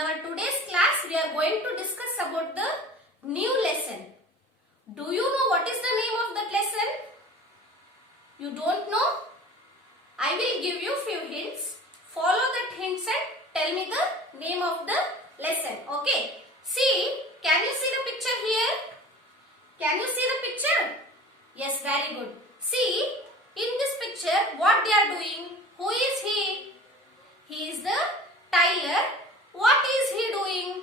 our today's class, we are going to discuss about the new lesson. Do you know what is the name of that lesson? You don't know? I will give you few hints. Follow that hints and tell me the name of the lesson. Okay. See, can you see the picture here? Can you see the picture? Yes, very good. See, in this picture, what they are doing? Who is he? He is the tailor. What is he doing?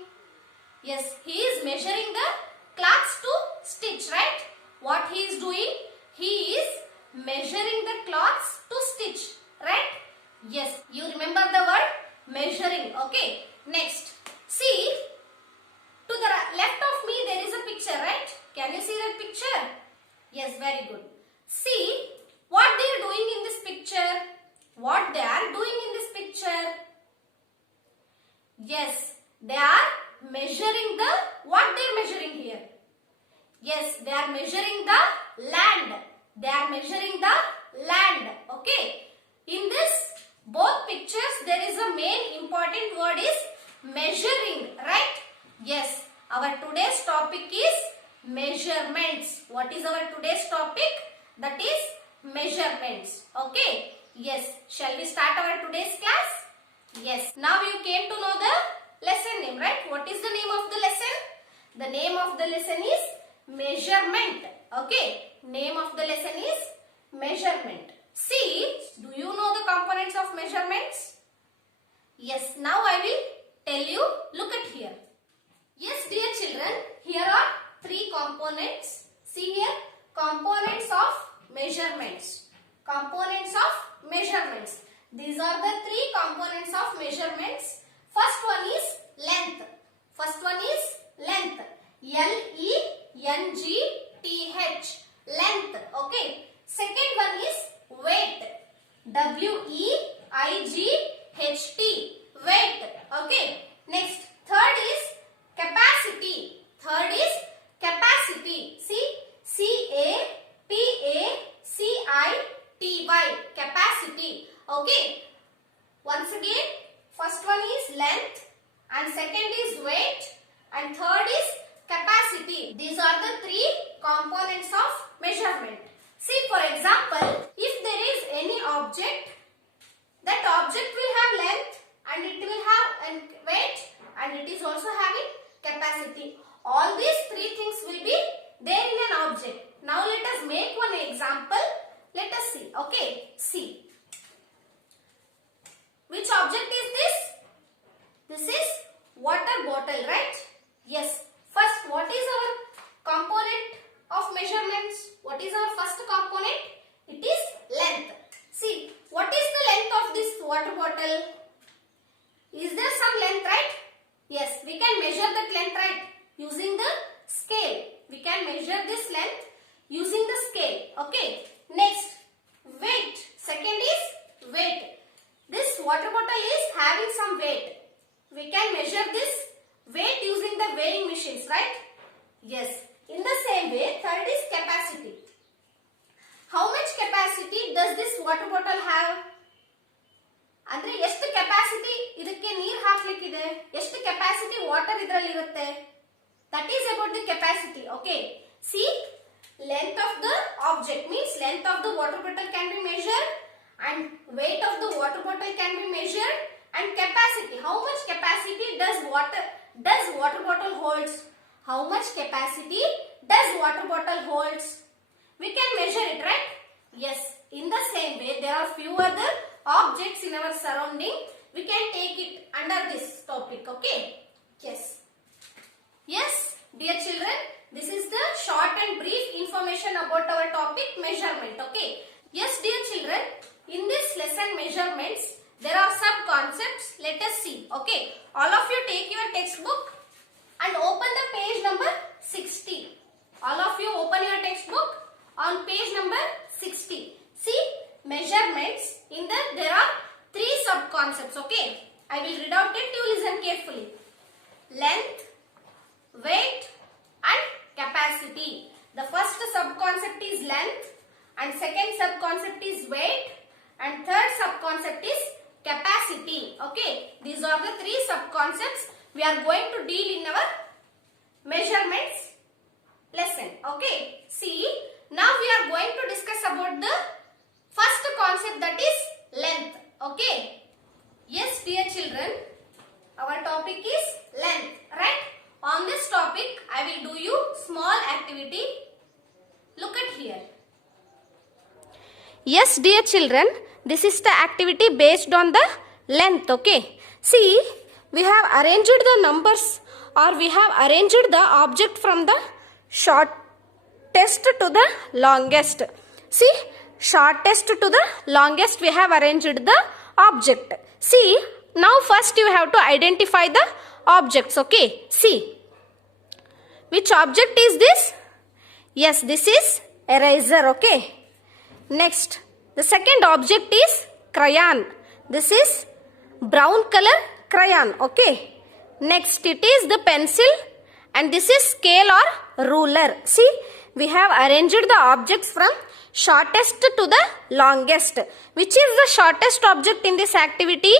Yes, he is measuring the cloths to stitch, right? What he is doing? He is measuring the cloths to stitch, right? Yes, you remember the word measuring. Okay, next. See, to the left of me there is a picture, right? Can you see that picture? Yes, very good. See, what they are doing in this picture? What they are doing in this picture? Yes, they are measuring the, what they are measuring here? Yes, they are measuring the land. They are measuring the land. Okay. In this both pictures there is a main important word is measuring, right? Yes, our today's topic is measurements. What is our today's topic? That is measurements. Okay. Yes, shall we start our today's class? Yes, now you came to know the lesson name, right? What is the name of the lesson? The name of the lesson is measurement. Okay, name of the lesson is measurement. See, do you know the components of measurements? Yes, now I will tell you. Look at here. Yes, dear children, here are three components. See here, components of measurements. Components of measurements. These are the three components of measurements. First one is length. First one is length. L-E-N-G-T-H. Length. Okay. Second one is weight. W-E-I-G-H-T. Weight. Okay. Next. Third is capacity. Third is capacity. See. C-A-P-A-C-I-T-Y. Capacity. Okay. Once again, first one is length and second is weight and third is capacity. These are the three components of measurement. See, for example, if there is any object, that object will have length and it will have weight and it is also having capacity. All these three things will be there in an object. Now let us make one example. Let us see. Okay, see. Which object is this? This is water bottle, right? Yes. First, what is our component of measurements? What is our first component? It is length. See, what is the length of this water bottle? Is there some length, right? Yes, we can measure that length, right? Using the scale. We can measure this length using the scale. Okay. Next, weight. Second is weight. This water bottle is having some weight. We can measure this weight using the weighing machines, right? Yes. In the same way, third is capacity. How much capacity does this water bottle have? ಅಂದ್ರೆ ಎಷ್ಟು capacity ಇದಕ್ಕೆ ನೀರು ಹಾಕಲಿಕ್ಕಿದೆ, ಎಷ್ಟು capacity water ಇದರಲ್ಲಿ ಇರುತ್ತೆ? That is about the capacity. Okay. See, length of the object means length of the water bottle can be measured and weight of the water bottle can be measured and capacity. How much capacity does water bottle holds? How much capacity does water bottle holds? We can measure it, right? Yes. In the same way, there are few other objects in our surrounding. We can take it under this topic. Okay. Yes. Yes, dear children, this is the short and brief information about our topic measurement. Okay. Yes, dear children, in this lesson measurements, there are some concepts. Let us see. Okay. All of you take your textbook and open the page number 60. All of you open your textbook on page number 60. See, measurements. In that there are three sub concepts. Okay. I will read out it. You listen carefully. Length, weight and capacity. The first sub concept is length and second sub concept is weight and third sub concept is capacity. Okay, these are the three sub concepts we are going to deal in our measurements lesson. Okay. See, now we are going to discuss about the first concept, that is length. Okay. Yes, dear children, our topic is length, right? On this topic, I will do you small activity. Look at here. Yes, dear children, this is the activity based on the length. Okay. See, we have arranged the numbers, or we have arranged the object from the shortest to the longest. See, shortest to the longest we have arranged the object. See, now first you have to identify the objects. Okay. See, which object is this? Yes, this is eraser. Okay. Next, the second object is crayon. This is brown color crayon. Okay. Next, it is the pencil, and this is scale or ruler. See, we have arranged the objects from shortest to the longest. Which is the shortest object in this activity?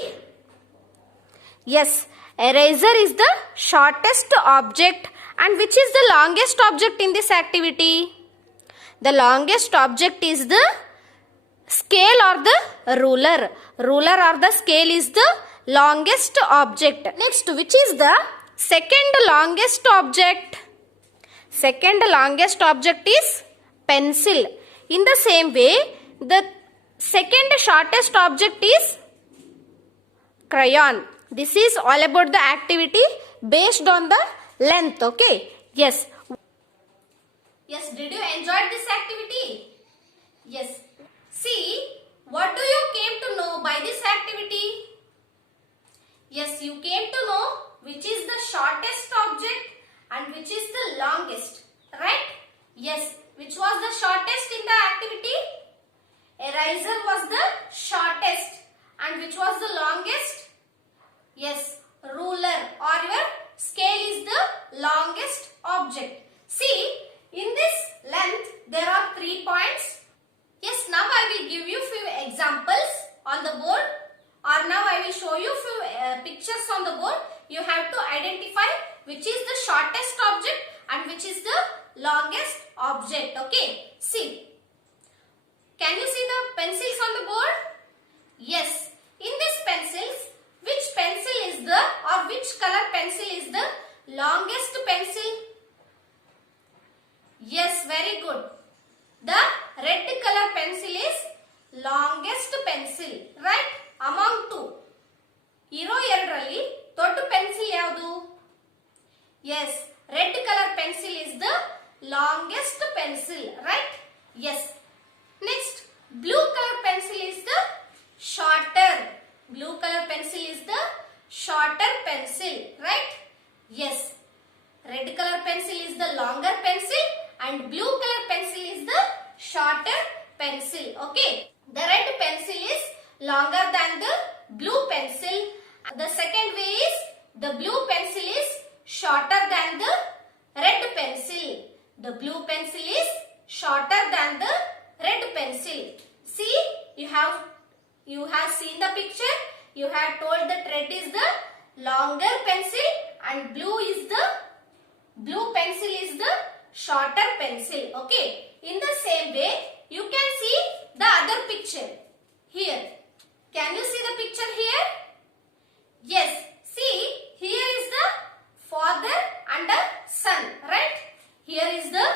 Yes, eraser is the shortest object. And which is the longest object in this activity? The longest object is the scale or the ruler. Ruler or the scale is the longest object. Next, which is the second longest object? Second longest object is pencil. In the same way, the second shortest object is crayon. This is all about the activity based on the length. Okay. Yes. Yes, did you enjoy this activity? Yes. See, what do you came to know by this activity? Yes, you came to know which is the shortest object and which is the longest. Right? Yes. Which was the shortest in the activity? Eraser was the shortest. And which was the longest? Yes, ruler or your scale is the longest object. See, in this length, there are 3 points. Yes, now I will give you few examples on the board, or now I will show you few pictures on the board. You have to identify which is the shortest object and which is the longest object. Okay, see. Can you see the pencils on the board? Yes, in these pencils, which pencil is the, or which color pencil is the longest pencil? Yes, very good. The red color pencil is longest pencil, right? Among two. ಇರೋ ಎರಡರಲ್ಲಿ ದೊಡ್ಡ pencil ಯಾವುದು? Yes, red color pencil is the longest pencil, right? Yes. Next, blue color pencil is the shorter. Blue color pencil is the shorter pencil, right? Yes. Red color pencil is the longer pencil and blue color pencil is the shorter pencil. Okay. The red pencil is longer than the blue pencil. The second way is the blue pencil is shorter than the red pencil. The blue pencil is shorter than the red pencil. See, you have seen the picture. You have told that red is the longer pencil and blue pencil is the shorter pencil. Okay. In the same way, you can see the other picture here. Can you see the picture here? Yes. See, here is the father and a son, right? Here is the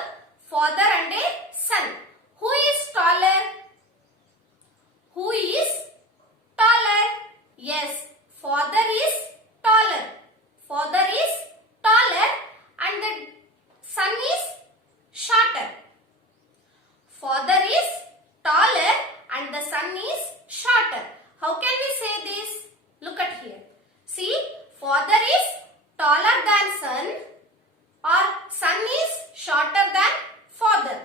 father and a son. Who is taller? Who is taller? Yes, father is taller. Father is taller and the son is shorter. Father is taller and the son is shorter. How can we say this? Look at here. See, father is taller than son or son is shorter than father.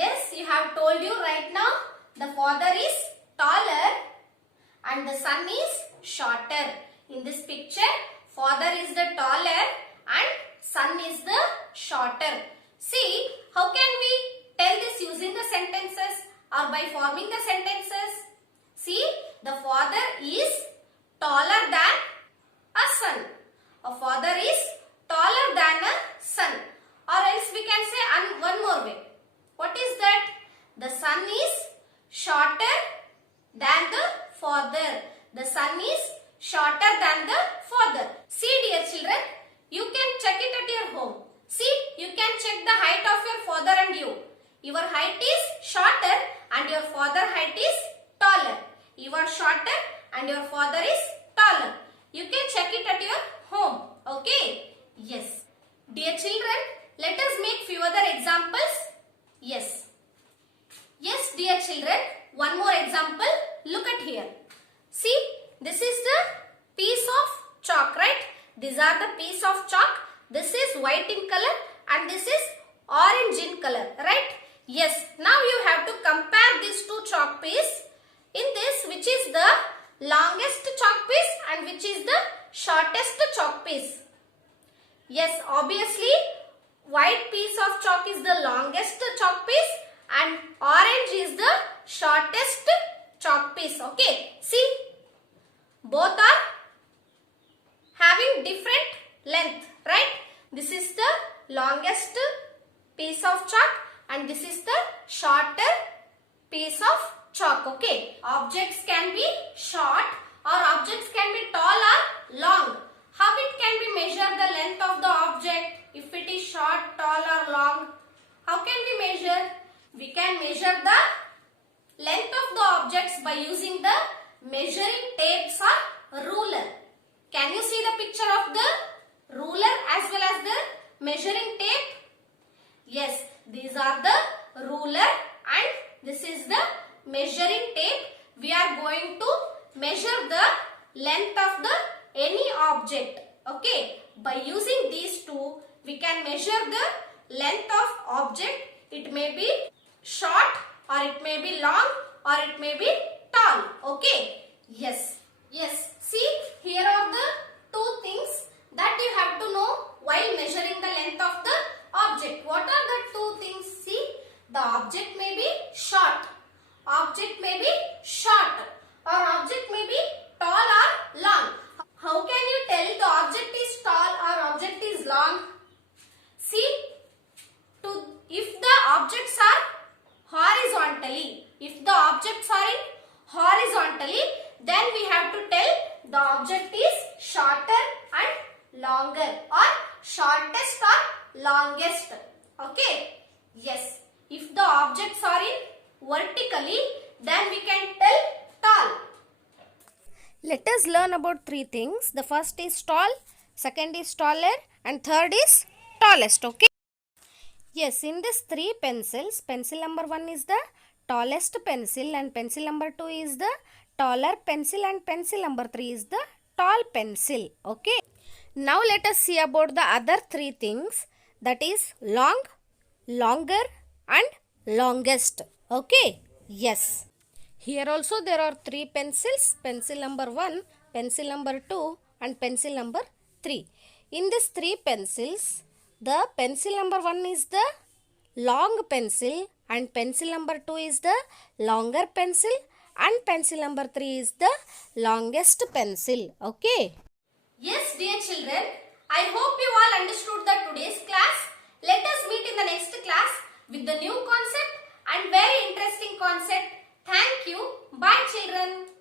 Yes, you have told you right now the father is taller and the son is shorter. In this picture, father is the taller and son is the shorter. See, how can we tell this using the sentences or by forming the sentences? See, the father is taller than a son father is taller than a son, or else we can say one more way. What is that? The son is shorter than the father. The son is shorter than the father. See dear children, you can check it at your home. See, you can check the height of your father and you. Your height is shorter and your father height is taller. You are shorter and your father is taller. You can check it at your home. Okay? Yes. Dear children, let us make few other examples. Yes. Yes, dear children, one more example. Look at here. See, this is the piece of chalk, right? These are the piece of chalk. This is white in color and this is orange in color, right? Yes, now you have to compare these two chalk pieces. In this, which is the longest chalk piece and which is the shortest chalk piece? Yes, obviously, white piece of chalk is the longest chalk piece and orange is the shortest chalk piece. Okay, see, both are having different length, right? This is the longest piece of chalk and this is the shorter piece of chalk. Okay, objects can be short or objects can be tall or long. How it can be measured the length of the object if it is short, tall or long? How can we measure? We can measure the length of the objects by using the measuring tapes or ruler. Can you see the picture of the ruler as well as the measuring tape? Yes, these are the ruler and this is the measuring tape. We are going to measure the length of the any object. Okay, by using these two, we can measure the length of object. It may be short or it may be long or it may be tall. Okay, yes. Yes, see, here are the two things that you have to know while measuring the length of the object. What are the two things? See, the object may be short, object may be short, or object may be tall or long. How can you tell the object is tall or object is long? See, if the objects are horizontally, if the objects are in horizontally, then we have to tell the object is shorter and longer or shortest or longest. Okay? Yes. If the objects are in vertically, then we can tell tall. Let us learn about three things. The first is tall, second is taller and third is tallest. Okay? Yes, in this three pencils, pencil number 1 is the tallest pencil and pencil number 2 is the taller pencil and pencil number 3 is the tall pencil. Okay. Now let us see about the other three things, that is long, longer and longest. Okay. Yes. Here also there are three pencils, pencil number 1, pencil number 2 and pencil number 3. In these three pencils, the pencil number 1 is the long pencil and pencil number 2 is the longer pencil and pencil number 3 is the longest pencil. Okay. Yes, dear children, I hope you all understood the today's class. Let us meet in the next class with the new concept and very interesting concept. Thank you. Bye children.